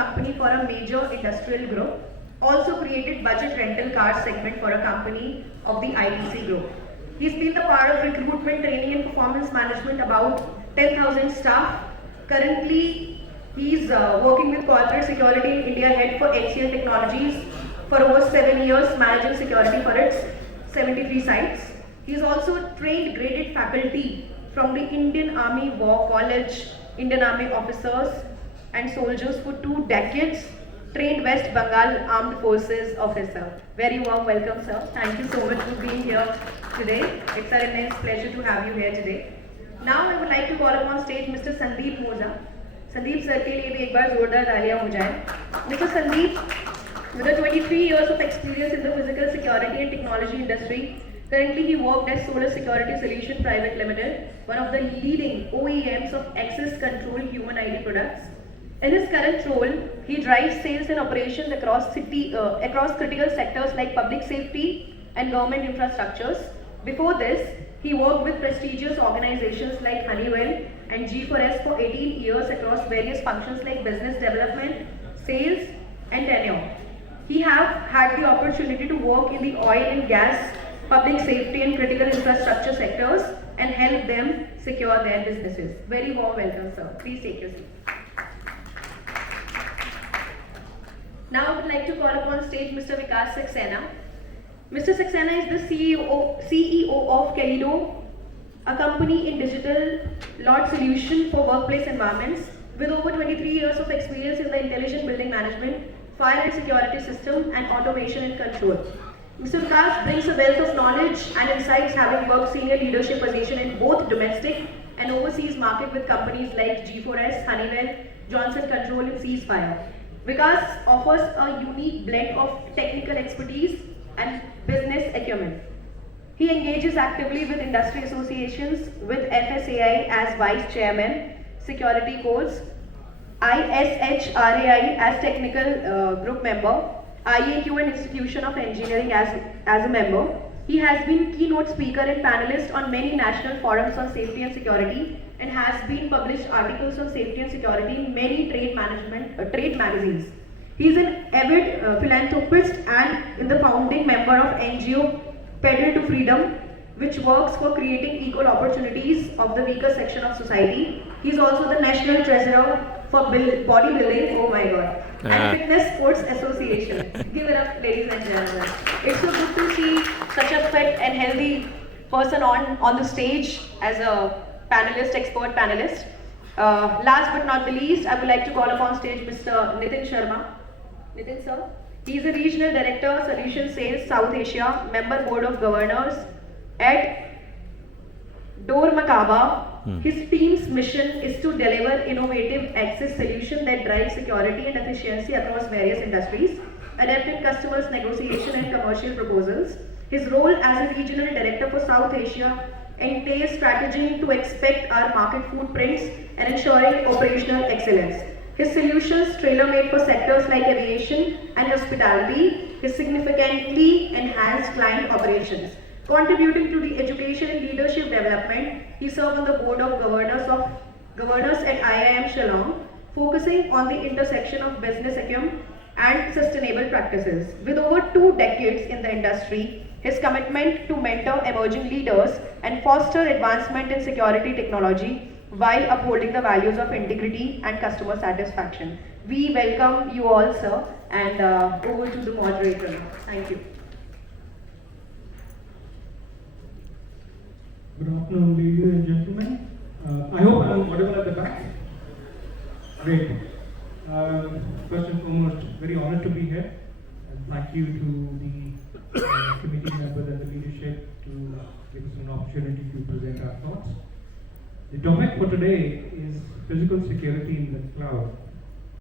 company for a major industrial group. Also created budget rental car segment for a company of the ITC group. He's been the part of recruitment, training and performance management about 10,000 staff. Currently, he's working with corporate security in India head for HCL Technologies for over 7 years, managing security for its 73 sites. He's also trained graded faculty from the Indian Army War College, Indian Army officers and soldiers for 2 decades, trained West Bengal Armed Forces officer. Very warm welcome, sir. Thank you so much for being here today. It's an immense pleasure to have you here today. Now I would like to call upon stage Mr. Sandeep Moza. Sandeep sir के लिए भी एक बार जोरदार तालियां हो जाए. Mr. Sandeep, with 23 years of experience in the physical security and technology industry, currently he worked at Solar Security Solution Private Limited, one of the leading OEMs of access control human ID products. In his current role, he drives sales and operations across critical sectors like public safety and government infrastructures. Before this, he worked with prestigious organizations like Honeywell and G4S for 18 years across various functions like business development, sales, and tenure. He have had the opportunity to work in the oil and gas, public safety and critical infrastructure sectors and help them secure their businesses. Very warm welcome, sir. Please take your seat. Now I would like to call upon stage Mr. Vikas Saxena. Mr. Saxena is the CEO of Kelido, a company in digital lot solution for workplace environments with over 23 years of experience in the intelligent building management, fire and security system, and automation and control. Mr. Vikas brings a wealth of knowledge and insights, having worked senior leadership position in both domestic and overseas market with companies like G4S, Honeywell, Johnson Control, and Ceasefire. Vikas offers a unique blend of technical expertise and business acumen. He engages actively with industry associations, with FSAI as Vice Chairman, Security Codes, ISHRAI as Technical Group Member, IAQ and Institution of Engineering as a member. He has been keynote speaker and panelist on many national forums on safety and security and has been published articles on safety and security in many trade magazines. He is an avid philanthropist and is the founding member of NGO Pedal to Freedom, which works for creating equal opportunities of the weaker section of society. He is also the national treasurer for bodybuilding, oh my god, and Fitness Sports Association. Give it up, ladies and gentlemen. It's so good to see such a fit and healthy person on the stage as a panelist, expert panelist. Last but not the least, I would like to call upon stage Mr. Nitin Sharma. Nitin sir, he is the Regional Director, Solution Sales, South Asia, Member Board of Governors at Dormakaba. His team's mission is to deliver innovative access solutions that drive security and efficiency across various industries, adapting customers' negotiation and commercial proposals. His role as a Regional Director for South Asia entails strategy to expect our market footprints and ensuring operational excellence. His solutions, tailor-made for sectors like aviation and hospitality, his significantly enhanced client operations. Contributing to the education and leadership development, he served on the board of governors at IIM Shillong, focusing on the intersection of business acumen and sustainable practices. With over 2 decades in the industry, his commitment to mentor emerging leaders and foster advancement in security technology while upholding the values of integrity and customer satisfaction. We welcome you all, sir, and over to the moderator now. Thank you. Good afternoon, ladies and gentlemen. I hope I'm audible at the back. Great. First and foremost, very honored to be here. And thank you to the committee members and the leadership to give us an opportunity to present our thoughts. The topic for today is physical security in the cloud.